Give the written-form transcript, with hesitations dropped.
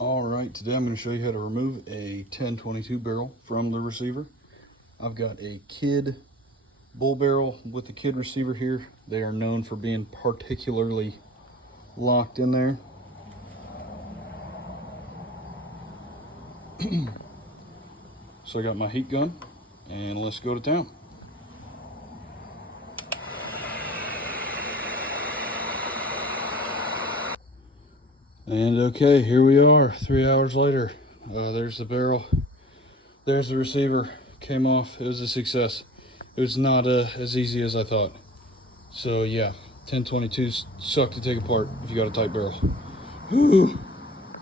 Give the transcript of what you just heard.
All right, today I'm going to show you how to remove a 1022 barrel from the receiver. I've got a Kidd bull barrel with the Kidd receiver here. They are known for being particularly locked in there. So I got my heat gun and let's go to town. And okay, here we are 3 hours later. There's the barrel, there's the receiver, came off. It was a success. It was not as easy as I thought. So yeah, 1022s suck to take apart if you got a tight barrel. Whew.